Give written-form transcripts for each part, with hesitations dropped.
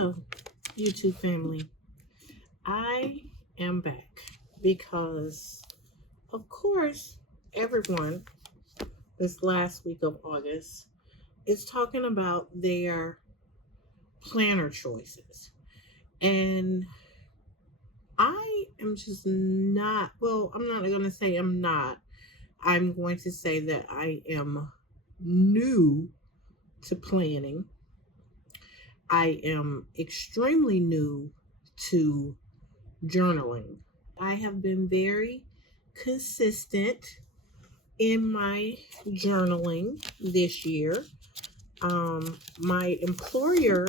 Hello, YouTube family. I am back because, of course, everyone this last week of August is talking about their planner choices. And I am just not, well, I'm not going to say I'm not. I'm going to say that I am new to planning. I am extremely new to journaling. I have been very consistent in my journaling this year. My employer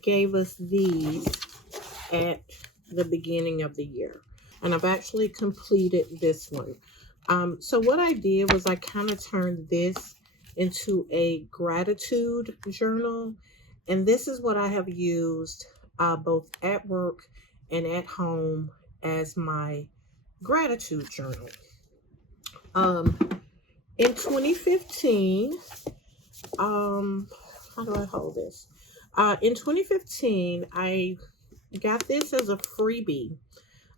gave us these at the beginning of the year, and I've actually completed this one. So what I did was I kind of turned this into a gratitude journal, and this is what I have used both at work and at home as my gratitude journal. Um, in 2015, how do I hold this? In 2015, I got this as a freebie.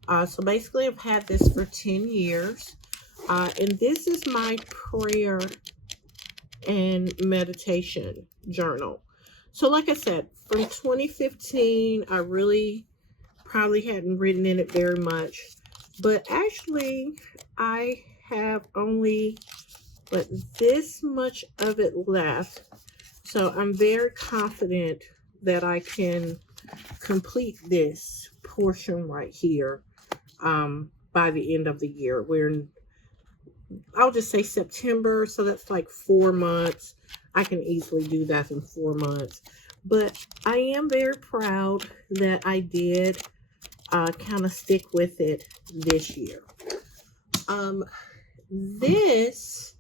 So basically, I've had this for 10 years. And this is my prayer and meditation journal. So like I said, from 2015, I really probably hadn't written in it very much. But actually, I have only this much of it left. So I'm very confident that I can complete this portion right here by the end of the year. I'll just say September, so that's like 4 months. I can easily do that in 4 months. But I am very proud that I did kind of stick with it this year. This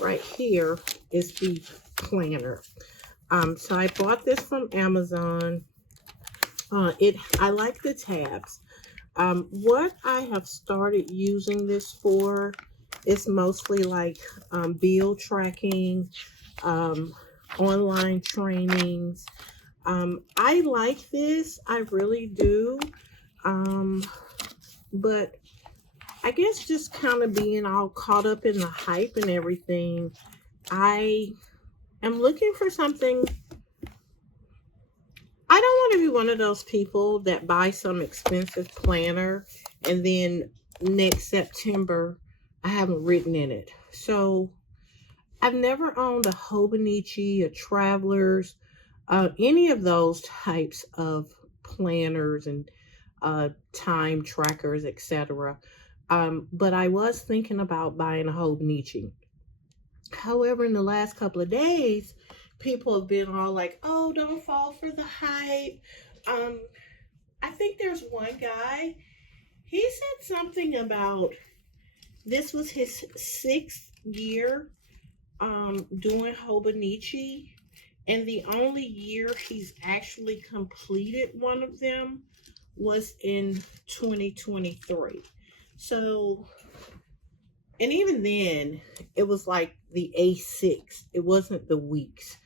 right here is the planner. So I bought this from Amazon. I like the tabs. What I have started using this for is mostly like bill tracking, online trainings. I like this, I really do. But I guess just kind of being all caught up in the hype and everything, I am looking for something. I don't want to be one of those people that buy some expensive planner and then next September I haven't written in it. So I've never owned a Hobonichi, a Travelers, any of those types of planners and time trackers, etc. But I was thinking about buying a Hobonichi. However, in the last couple of days, people have been all like, oh, don't fall for the hype. I think there's one guy, he said something about this was his 6th year doing Hobonichi, and the only year he's actually completed one of them was in 2023. So, and even then, it was like the A6. It wasn't the weeks.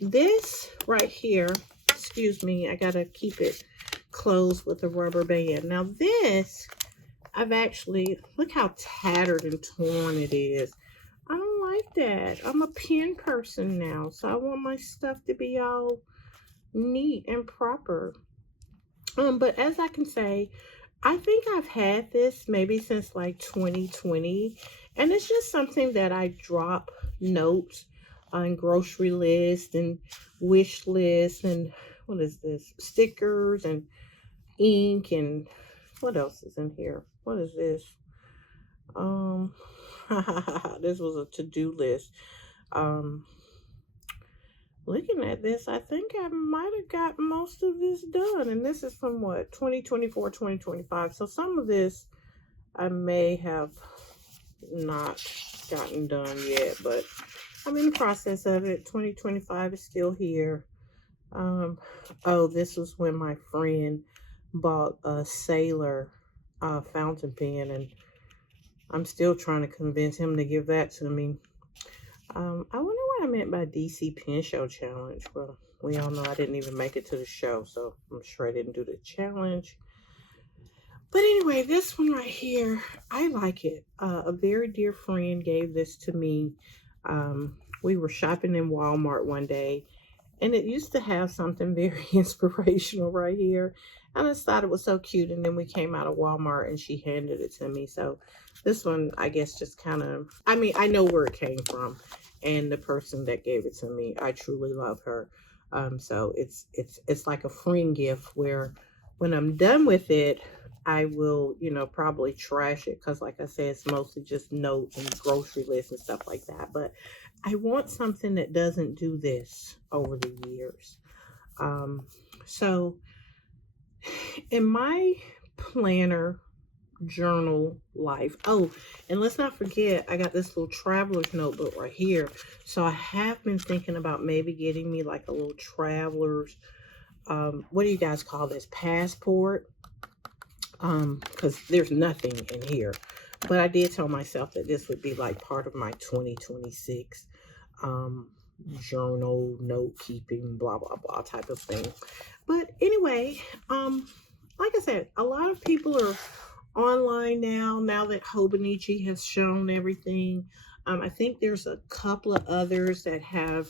This right here, excuse me, I gotta keep it closed with a rubber band. Now this, I've actually, look how tattered and torn it is. I don't like that. I'm a pen person now, so I want my stuff to be all neat and proper. But as I can say, I think I've had this maybe since like 2020, and it's just something that I drop notes on grocery list and wish list and what is this? Stickers and ink and what else is in here? What is this? This was a to-do list. Looking at this, I think I might have got most of this done. And this is from what? 2024, 2025. So some of this I may have not gotten done yet, but I'm in the process of it. 2025 is still here. Oh, this was when my friend bought a Sailor fountain pen, and I'm still trying to convince him to give that to me. I wonder what I meant by DC Pen Show Challenge. Well, We all know I didn't even make it to the show, so I'm sure I didn't do the challenge. But anyway, this one right here, I like it. A very dear friend gave this to me. We were shopping in Walmart one day, and it used to have something very inspirational right here. And I just thought it was so cute. And then we came out of Walmart and she handed it to me. So this one, I guess, just kind of, I mean, I know where it came from. And the person that gave it to me, I truly love her. So it's like a friend gift where when I'm done with it, I will, you know, probably trash it. Because like I said, it's mostly just notes and grocery lists and stuff like that. But I want something that doesn't do this over the years. So in my planner journal life, oh, and let's not forget, I got this little traveler's notebook right here. So I have been thinking about maybe getting me like a little traveler's, what do you guys call this? Passport. Because there's nothing in here. But I did tell myself that this would be like part of my 2026 journal, note keeping, blah, blah, blah type of thing. But anyway, like I said, a lot of people are online now that Hobonichi has shown everything. I think there's a couple of others that have,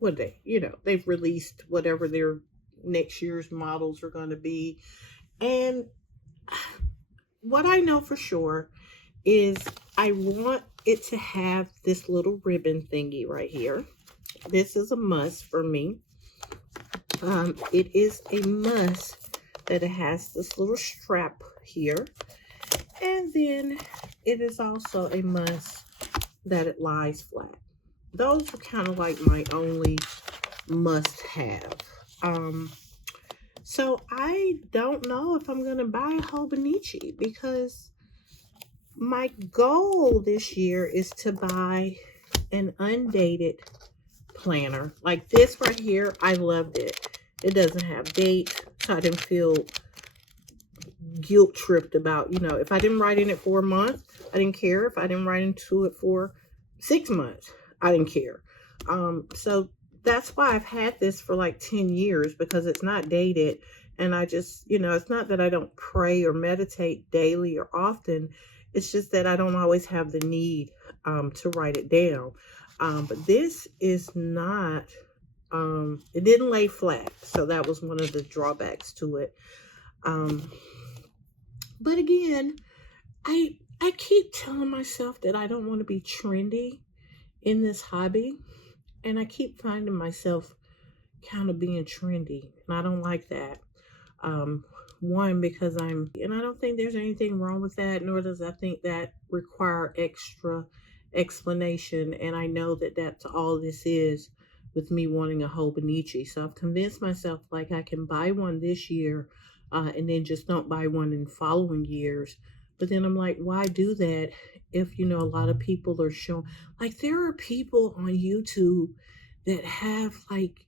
what they, you know, they've released whatever their next year's models are going to be. And what I know for sure is I want it to have this little ribbon thingy right here. This is a must for me. It is a must that it has this little strap here. And then it is also a must that it lies flat. Those are kind of like my only must have. So I don't know if I'm going to buy a Hobonichi because my goal this year is to buy an undated planner. Like this right here, I loved it. It doesn't have date, so I didn't feel guilt tripped about, you know, if I didn't write in it for a month, I didn't care. If I didn't write into it for 6 months, I didn't care. So that's why I've had this for like 10 years because it's not dated. And I just, you know, it's not that I don't pray or meditate daily or often. It's just that I don't always have the need to write it down. But this is not, it didn't lay flat. So that was one of the drawbacks to it. But again, I keep telling myself that I don't want to be trendy in this hobby. And I keep finding myself kind of being trendy. And I don't like that. One, because and I don't think there's anything wrong with that, nor does I think that require extra explanation. And I know that that's all this is with me wanting a Hobonichi. So I've convinced myself like I can buy one this year and then just don't buy one in following years. But then I'm like, why do that if, you know, a lot of people are showing, like there are people on YouTube that have like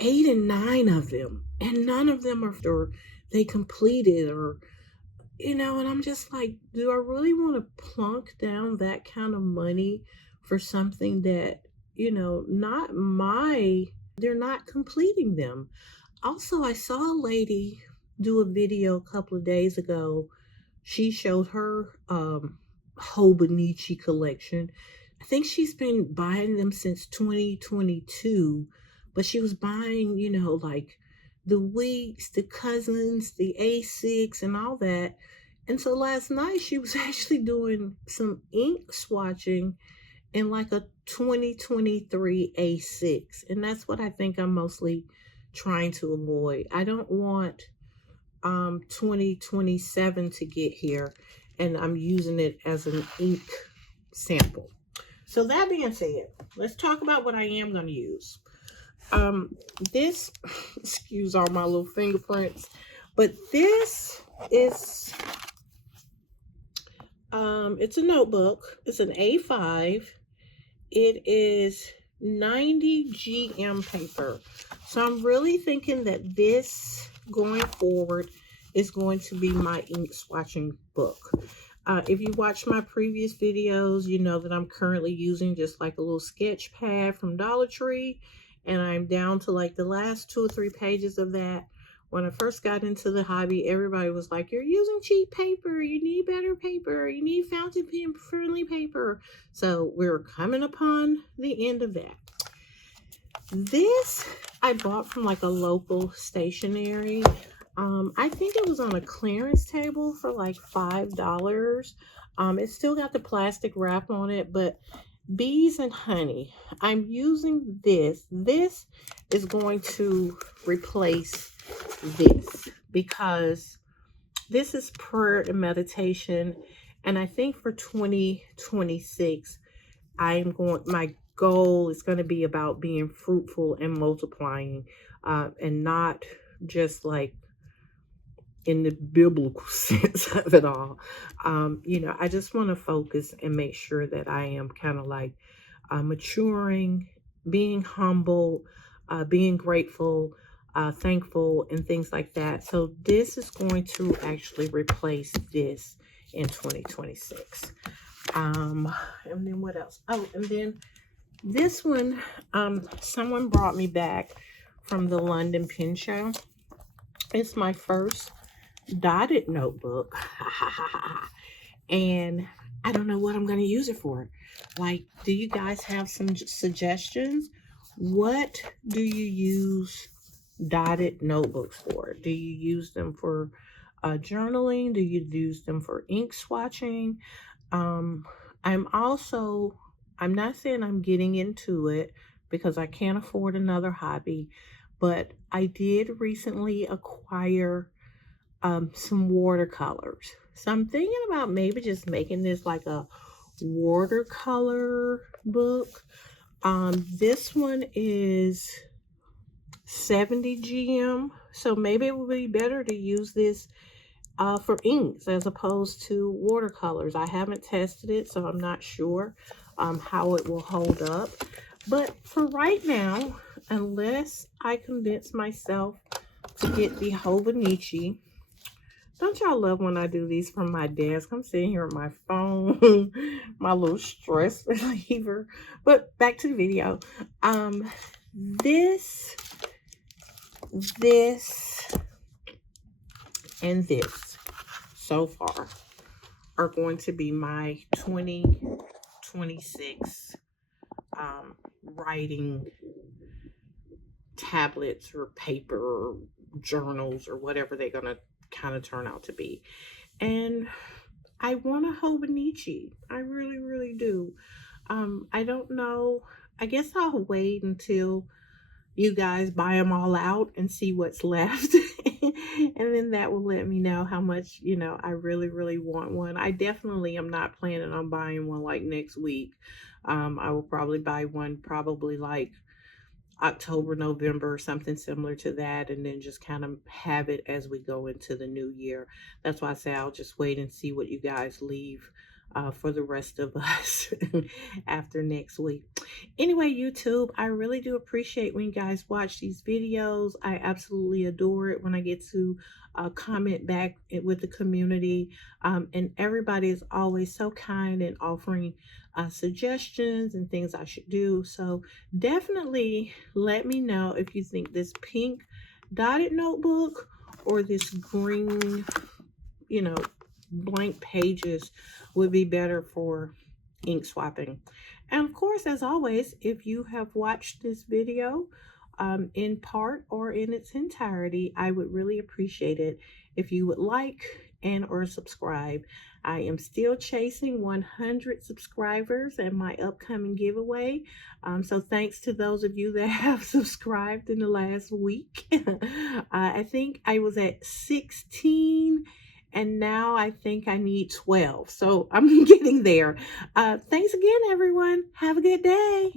8 and 9 of them and none of them are, or they completed or, you know, and I'm just like, do I really want to plunk down that kind of money for something that, you know, they're not completing them. Also, I saw a lady do a video a couple of days ago. She showed her Hobonichi collection. I think she's been buying them since 2022, but she was buying, you know, like the Weeks, the Cousins, the A6 and all that. And so last night she was actually doing some ink swatching in like a 2023 A6. And that's what I think I'm mostly trying to avoid. I don't want 2027 to get here and I'm using it as an ink sample. So that being said, let's talk about what I am going to use. This, excuse all my little fingerprints, but this is, it's a notebook. It's an A5. It is 90 GM paper. So I'm really thinking that this going forward is going to be my ink swatching book. If you watch my previous videos, you know that I'm currently using just like a little sketch pad from Dollar Tree. And I'm down to like the last 2 or 3 pages of that. When I first got into the hobby, everybody was like, you're using cheap paper. You need better paper. You need fountain pen friendly paper. So we're coming upon the end of that. This I bought from like a local stationery. I think it was on a clearance table for like $5. It's still got the plastic wrap on it, but bees and honey. I'm using this. This is going to replace this because this is prayer and meditation. And I think for 2026, my goal is going to be about being fruitful and multiplying, and not just like in the biblical sense of it all. You know, I just want to focus and make sure that I am kind of like maturing, being humble, being grateful, thankful, and things like that. So this is going to actually replace this in 2026. And then what else? Oh, and then this one, someone brought me back from the London Pen Show. It's my first dotted notebook. And I don't know what I'm going to use it for. Like, do you guys have some suggestions? What do you use dotted notebooks for? Do you use them for journaling? Do you use them for ink swatching? I'm not saying I'm getting into it because I can't afford another hobby, but I did recently acquire some watercolors. So I'm thinking about maybe just making this like a watercolor book. This one is 70 GM, so maybe it would be better to use this for inks as opposed to watercolors. I haven't tested it, so I'm not sure how it will hold up. But for right now, unless I convince myself to get the Cavallini. Don't y'all love when I do these from my desk? I'm sitting here on my phone, my little stress reliever. But back to the video. This, and this so far are going to be my 2026 writing tablets or paper or journals or whatever they're going to kind of turn out to be. And I want a Hobonichi. I really, really do. I don't know. I guess I'll wait until you guys buy them all out and see what's left. And then that will let me know how much, you know, I really, really want one. I definitely am not planning on buying one like next week. I will probably buy one probably like October, November, or something similar to that, and then just kind of have it as we go into the new year. That's why I say I'll just wait and see what you guys leave for the rest of us after next week. Anyway, YouTube, I really do appreciate when you guys watch these videos. I absolutely adore it when I get to comment back with the community, and everybody is always so kind and offering suggestions and things I should do. So definitely let me know if you think this pink dotted notebook or this green, you know, blank pages would be better for ink swapping. And of course, as always, if you have watched this video in part or in its entirety, I would really appreciate it if you would like and or subscribe. I am still chasing 100 subscribers and my upcoming giveaway. So thanks to those of you that have subscribed in the last week. I think I was at 16 and now I think I need 12. So I'm getting there. Thanks again, everyone. Have a good day.